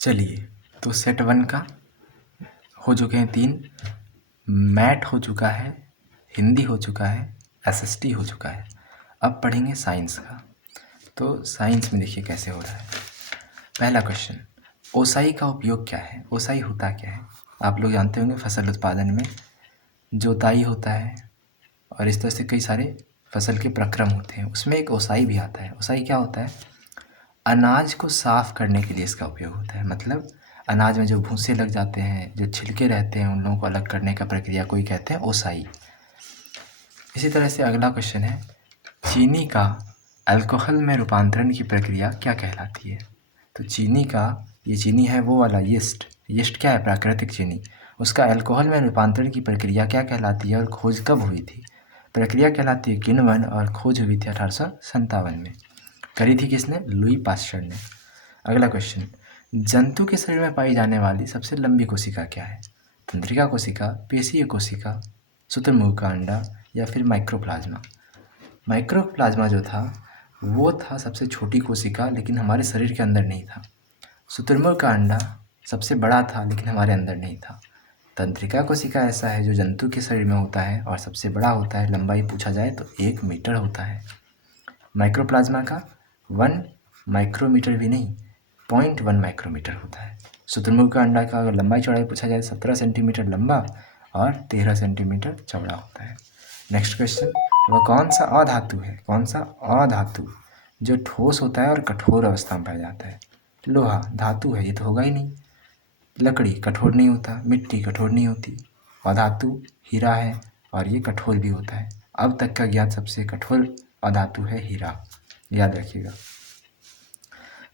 चलिए, तो सेट 1 का हो चुके हैं 3, मैथ हो चुका है, हिंदी हो चुका है, एसएसटी हो चुका है। अब पढ़ेंगे साइंस का। तो साइंस में देखिए कैसे हो रहा है। पहला क्वेश्चन, ओसाई का उपयोग क्या है? ओसाई होता क्या है? आप लोग जानते होंगे फसल उत्पादन में जोताई होता है और इस तरह से कई सारे फसल के प्रक्रम होते हैं, उसमें एक ओसाई भी आता है। ओसाई क्या होता है? अनाज को साफ़ करने के लिए इसका उपयोग होता है। मतलब अनाज में जो भूसे लग जाते हैं, जो छिलके रहते हैं, उन लोगों को अलग करने का प्रक्रिया को ही कहते हैं ओसाई। इसी तरह से अगला क्वेश्चन है, चीनी का अल्कोहल में रूपांतरण की प्रक्रिया क्या कहलाती है? तो चीनी का, ये चीनी है वो वाला यीस्ट, यीस्ट क्या है? प्राकृतिक चीनी। उसका अल्कोहल में रूपांतरण की प्रक्रिया क्या कहलाती है और खोज कब हुई थी? प्रक्रिया कहलाती है किण्वन और खोज हुई थी 1857 में। करी थी किसने? लुई पास्चर ने। अगला क्वेश्चन, जंतु के शरीर में पाई जाने वाली सबसे लंबी कोशिका क्या है? तंत्रिका कोशिका, पेशीय कोशिका, शुतुरमुर्ग का अंडा या फिर माइक्रोप्लाज्मा? माइक्रोप्लाज्मा जो था वो था सबसे छोटी कोशिका, लेकिन हमारे शरीर के अंदर नहीं था। शुतुरमुर्ग का अंडा सबसे बड़ा था, लेकिन हमारे अंदर नहीं था। तंत्रिका कोशिका ऐसा है जो जंतु के शरीर में होता है और सबसे बड़ा होता है, लंबाई पूछा जाए तो 1 मीटर होता है। माइक्रोप्लाज्मा का 1 माइक्रोमीटर भी नहीं, 0.1 माइक्रोमीटर होता है। शुतुरमुर्ग का अंडा का अगर लंबाई चौड़ाई पूछा जाए 17 सेंटीमीटर लंबा और 13 सेंटीमीटर चौड़ा होता है। नेक्स्ट क्वेश्चन, वह कौन सा अधातु है? कौन सा अधातु जो ठोस होता है और कठोर अवस्था में पाया जाता है? लोहा धातु है, ये तो होगा ही नहीं। लकड़ी कठोर नहीं होता, मिट्टी कठोर नहीं होती। अधातु हीरा है और ये कठोर भी होता है। अब तक का ज्ञात सबसे कठोर अधातु है हीरा, याद रखिएगा।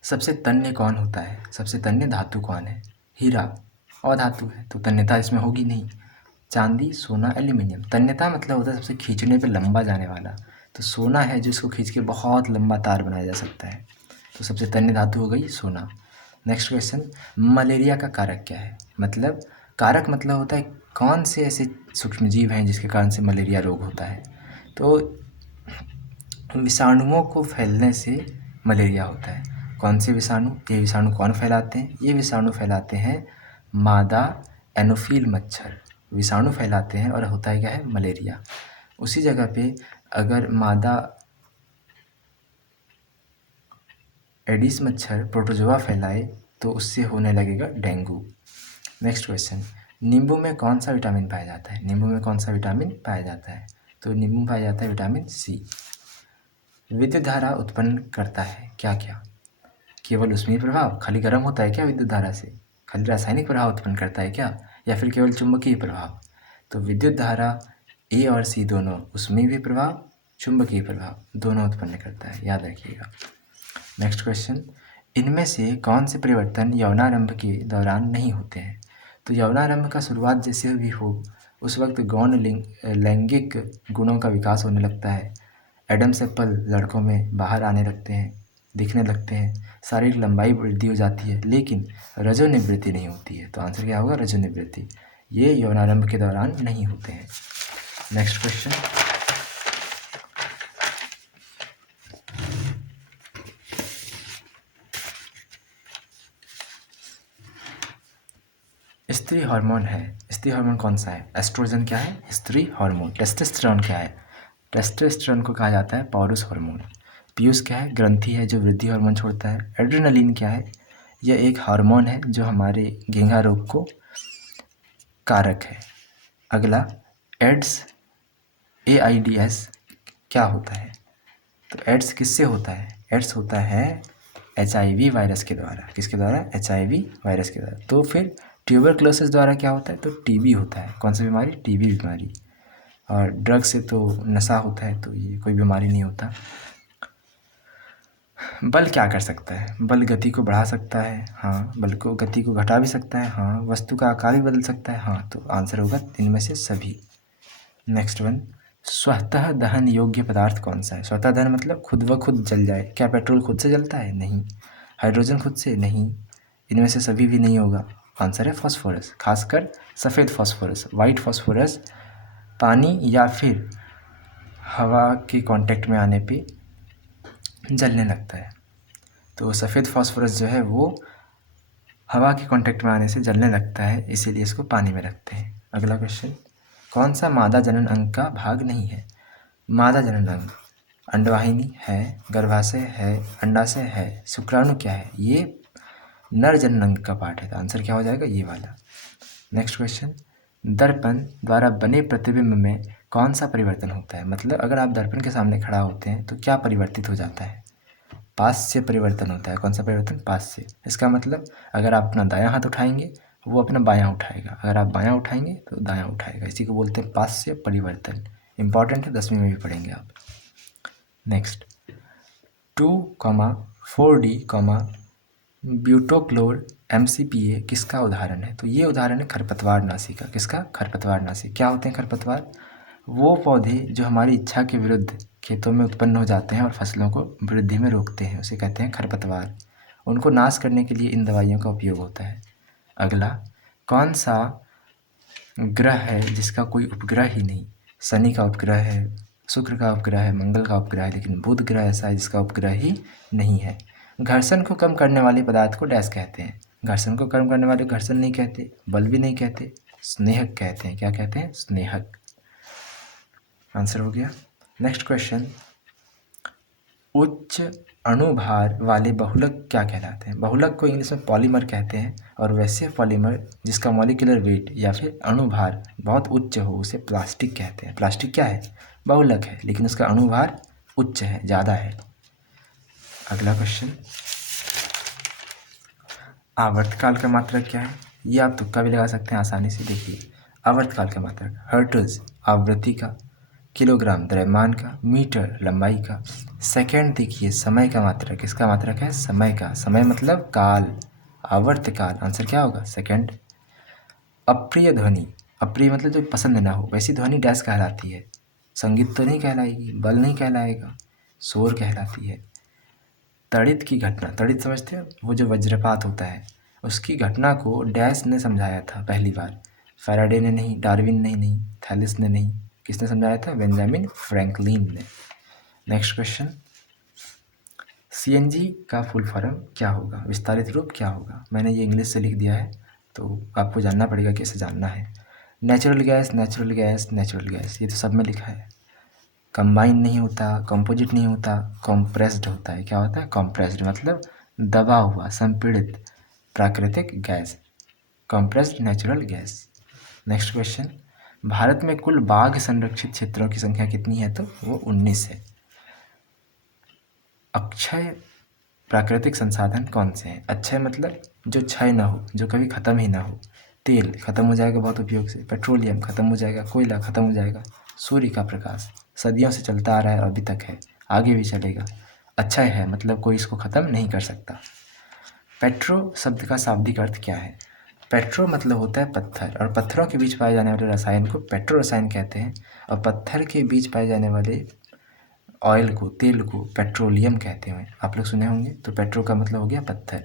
सबसे तन्य कौन होता है? सबसे तन्य धातु कौन है? हीरा अधातु है तो तन्यता इसमें होगी नहीं। चांदी, सोना, एल्यूमिनियम। तन्यता मतलब होता है सबसे खींचने पे लंबा जाने वाला, तो सोना है जिसको खींच के बहुत लंबा तार बनाया जा सकता है, तो सबसे तन्य धातु हो गई सोना। नेक्स्ट क्वेश्चन, मलेरिया का कारक क्या है? मतलब कारक मतलब होता है कौन से ऐसे सूक्ष्मजीव हैं जिसके कारण से मलेरिया रोग होता है? तो विषाणुओं को फैलने से मलेरिया होता है। कौन से विषाणु? ये विषाणु कौन फैलाते हैं? ये विषाणु फैलाते हैं मादा एनोफिल मच्छर, विषाणु फैलाते हैं और होता है क्या है? मलेरिया। उसी जगह पे अगर मादा एडिस मच्छर प्रोटोजोआ फैलाए तो उससे होने लगेगा डेंगू। नेक्स्ट क्वेश्चन, नींबू में कौन सा विटामिन पाया जाता है? नींबू में कौन सा विटामिन पाया जाता है? तो नींबू में पाया जाता है विटामिन सी। विद्युत धारा उत्पन्न करता है क्या क्या? केवल ऊष्मीय प्रभाव? खाली गर्म होता है क्या विद्युत धारा से? खाली रासायनिक प्रभाव उत्पन्न करता है क्या, या फिर केवल चुंबकीय प्रभाव? तो विद्युत धारा ए और सी दोनों ऊष्मीय भी प्रभाव, चुंबकीय प्रभाव दोनों उत्पन्न करता है, याद रखिएगा। नेक्स्ट क्वेश्चन, इनमें से कौन से परिवर्तन यौनारंभ के दौरान नहीं होते हैं? तो यौनारंभ का शुरुआत जैसे भी हो उस वक्त गौण लैंगिक गुणों का विकास होने लगता है। एडम्स एप्पल लड़कों में बाहर आने लगते हैं, दिखने लगते हैं, शारीरिक लंबाई वृद्धि हो जाती है, लेकिन रजोनिवृत्ति नहीं होती है। तो आंसर क्या होगा? रजोनिवृत्ति। ये यौनारंभ के दौरान नहीं होते हैं। नेक्स्ट क्वेश्चन, स्त्री हार्मोन है। स्त्री हार्मोन कौन सा है? एस्ट्रोजन क्या है? स्त्री हार्मोन। टेस्टोस्टेरोन क्या है? टेस्टोस्टेरोन को कहा जाता है पौरुष हार्मोन। पीयूष क्या है? ग्रंथि है जो वृद्धि हार्मोन छोड़ता है। एड्रेनलिन क्या है? यह एक हार्मोन है जो हमारे घेंघा रोग को कारक है। अगला, एड्स AIDS क्या होता है? तो एड्स किससे होता है? एड्स होता है HIV वायरस के द्वारा। किसके द्वारा? HIV वायरस के द्वारा। तो फिर ट्यूबरक्लोसिस द्वारा क्या होता है? तो TB होता है। कौन सी बीमारी? TB बीमारी। और ड्रग से तो नशा होता है, तो ये कोई बीमारी नहीं होता। बल क्या कर सकता है? बल गति को बढ़ा सकता है, हाँ। बल को गति को घटा भी सकता है, हाँ। वस्तु का आकार भी बदल सकता है, हाँ। तो आंसर होगा इनमें से सभी। नेक्स्ट वन, स्वतः दहन योग्य पदार्थ कौन सा है? स्वतः दहन मतलब खुद व खुद जल जाए। क्या पेट्रोल खुद से जलता है? नहीं। हाइड्रोजन खुद से? नहीं। इनमें से सभी भी नहीं होगा। आंसर है फॉस्फोरस, खासकर सफ़ेद फॉस्फोरस, वाइट फॉस्फोरस पानी या फिर हवा के कांटेक्ट में आने पे जलने लगता है। तो सफ़ेद फॉस्फोरस जो है वो हवा के कांटेक्ट में आने से जलने लगता है, इसीलिए इसको पानी में रखते हैं। अगला क्वेश्चन, कौन सा मादा जनन अंग का भाग नहीं है? मादा जनन अंग अंडवाहिनी है, गर्भाशय है, अंडाशय है, शुक्राणु क्या है? ये नर जनन अंग का पार्ट है, तो आंसर क्या हो जाएगा? ये वाला। नेक्स्ट क्वेश्चन, दर्पण द्वारा बने प्रतिबिंब में कौन सा परिवर्तन होता है? मतलब अगर आप दर्पण के सामने खड़ा होते हैं तो क्या परिवर्तित हो जाता है? पार्श्व परिवर्तन होता है। कौन सा परिवर्तन? पार्श्व। इसका मतलब अगर आप अपना दायां हाथ उठाएंगे वो अपना बायां उठाएगा, अगर आप बायां उठाएंगे तो दायां उठाएगा। इसी को बोलते हैं पार्श्व परिवर्तन। इंपॉर्टेंट है, 10वीं में भी पढ़ेंगे आप। नेक्स्ट, 2,4D, ब्यूटोक्लोर MCPA किसका उदाहरण है? तो ये उदाहरण है खरपतवारनाशी का। किसका? खरपतवारनाशी। क्या होते हैं खरपतवार? वो पौधे जो हमारी इच्छा के विरुद्ध खेतों में उत्पन्न हो जाते हैं और फसलों को वृद्धि में रोकते हैं, उसे कहते हैं खरपतवार। उनको नाश करने के लिए इन दवाइयों का उपयोग होता है। अगला, कौन सा ग्रह है जिसका कोई उपग्रह ही नहीं? शनि का उपग्रह है, शुक्र का उपग्रह है, मंगल का उपग्रह है, लेकिन बुध ग्रह ऐसा है जिसका उपग्रह ही नहीं है। घर्षण को कम करने वाले पदार्थ को डैश कहते हैं? घर्षण को कम करने वाले घर्षण नहीं कहते, बल भी नहीं कहते, स्नेहक कहते हैं। क्या कहते हैं? स्नेहक। आंसर हो गया। नेक्स्ट क्वेश्चन, उच्च अणुभार वाले बहुलक क्या कहलाते हैं? बहुलक को इंग्लिश में पॉलीमर कहते हैं, और वैसे पॉलीमर जिसका मॉलिक्यूलर वेट या फिर अणुभार बहुत उच्च हो उसे प्लास्टिक कहते हैं। प्लास्टिक क्या है? बहुलक है, लेकिन उसका अणुभार उच्च है, ज़्यादा है। अगला क्वेश्चन, आवर्तकाल का मात्रक क्या है? ये आप तुक्का भी लगा सकते हैं आसानी से। देखिए, आवर्तकाल का मात्रक हर्ट्ज आवृत्ति का, किलोग्राम द्रव्यमान का, मीटर लंबाई का, सेकंड देखिए समय का मात्रक। किसका मात्रक है? समय का। समय मतलब काल, आवर्तकाल। आंसर क्या होगा? सेकंड। अप्रिय ध्वनि, अप्रिय मतलब जो पसंद ना हो, वैसी ध्वनि डैश कहलाती है? संगीत तो नहीं कहलाएगी, बल नहीं कहलाएगा, शोर कहलाती है। तड़ित की घटना, तड़ित समझते हो? वो जो वज्रपात होता है उसकी घटना को डैश ने समझाया था पहली बार? फैराडे ने नहीं, डार्विन ने नहीं, थैलिस ने नहीं, किसने समझाया था? बेंजामिन फ्रैंकलिन ने। नेक्स्ट क्वेश्चन, CNG का फुल फॉर्म क्या होगा? विस्तारित रूप क्या होगा? मैंने ये इंग्लिश से लिख दिया है, तो आपको जानना पड़ेगा कैसे जानना है। Natural gas, natural gas, natural gas, ये तो सब में लिखा है। कंबाइन नहीं होता, कंपोजिट नहीं होता, कॉम्प्रेस्ड होता है। क्या होता है? कॉम्प्रेस्ड मतलब दबा हुआ, संपीड़ित प्राकृतिक gas, compressed natural gas. Next question, Bharat में कुल बाघ संरक्षित क्षेत्रों की संख्या कितनी है? तो वो 19 है। अक्षय प्राकृतिक संसाधन कौन से हैं? अक्षय मतलब जो क्षय ना हो, जो कभी ख़त्म ही ना हो। तेल खत्म हो जाएगा बहुत उपयोग से, पेट्रोलियम खत्म हो जाएगा, कोयला खत्म हो जाएगा, सूर्य का प्रकाश सदियों से चलता आ रहा है और अभी तक है, आगे भी चलेगा। अक्षय है मतलब कोई इसको ख़त्म नहीं कर सकता। पेट्रो शब्द का शाब्दिक अर्थ क्या है? पेट्रो मतलब होता है पत्थर, और पत्थरों के बीच पाए जाने वाले रसायन को पेट्रो रसायन कहते हैं, और पत्थर के बीच पाए जाने वाले ऑयल को, तेल को पेट्रोलियम कहते हैं। आप लोग सुने होंगे। तो पेट्रो का मतलब हो गया पत्थर।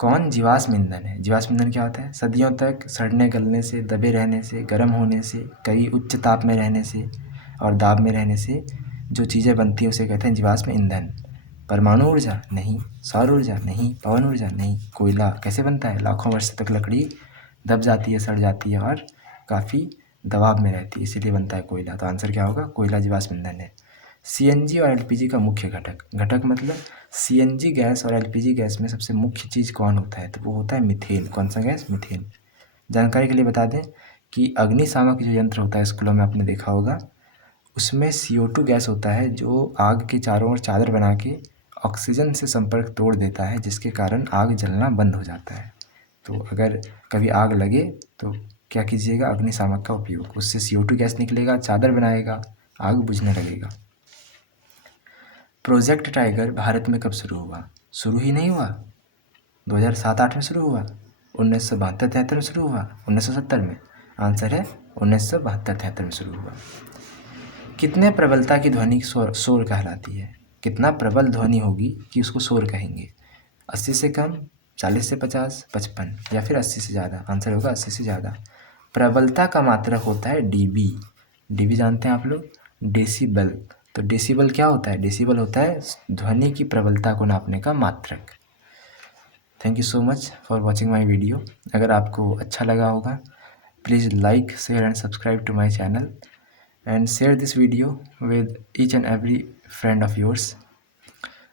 कौन जीवाश्म ईंधन है? जीवाश्म ईंधन क्या होता है? सदियों तक सड़ने गलने से, दबे रहने से, गर्म होने से, कई उच्च ताप में रहने से और दाब में रहने से जो चीज़ें बनती हैं उसे कहते हैं जीवाश्म ईंधन। परमाणु ऊर्जा नहीं, सौर ऊर्जा नहीं, पवन ऊर्जा नहीं। कोयला कैसे बनता है? लाखों वर्ष तक लकड़ी दब जाती है, सड़ जाती है और काफ़ी दबाव में रहती है, इसीलिए बनता है कोयला। तो आंसर क्या होगा? कोयला जीवाश्म ईंधन है। CNG और LPG का मुख्य घटक, घटक मतलब CNG गैस और LPG गैस में सबसे मुख्य चीज़ कौन होता है? तो वो होता है मीथेन। कौन सा गैस? मीथेन। जानकारी के लिए बता दें कि अग्निशामक जो यंत्र होता है स्कूलों में आपने देखा होगा, उसमें CO2 गैस होता है जो आग के चारों ओर चादर बना के ऑक्सीजन से संपर्क तोड़ देता है, जिसके कारण आग जलना बंद हो जाता है। तो अगर कभी आग लगे तो क्या कीजिएगा? अग्निशामक का उपयोग, उससे CO2 गैस निकलेगा, चादर बनाएगा, आग बुझने लगेगा। प्रोजेक्ट टाइगर भारत में कब शुरू हुआ? शुरू ही नहीं हुआ, 2007-8 में शुरू हुआ, 1972-73 में शुरू हुआ, 1970 में? आंसर है 1972-73 में शुरू हुआ। कितने प्रबलता की ध्वनि शोर कहलाती है? कितना प्रबल ध्वनि होगी कि उसको शोर कहेंगे? 80 से कम, 40 से 50, 55 या फिर 80 से ज़्यादा? आंसर होगा 80 से ज़्यादा। प्रबलता का मात्रक होता है dB। dB जानते हैं आप लोग? डेसिबल। तो डेसिबल क्या होता है? डेसिबल होता है ध्वनि की प्रबलता को नापने का मात्रक। Thank you so much for watching my video. अगर आपको अच्छा लगा होगा please like share and subscribe to my channel and share this video with each and every friend of yours.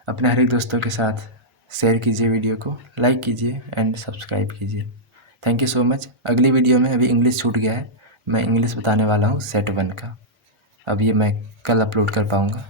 अपने हर एक दोस्तों के साथ शेयर कीजिए वीडियो को, लाइक कीजिए एंड सब्सक्राइब कीजिए। Thank you so much. अगली वीडियो में अभी इंग्लिश छूट गया है, मैं इंग्लिश बताने वाला हूँ सेट 1 का। अब ये मैं कल अपलोड कर पाऊँगा।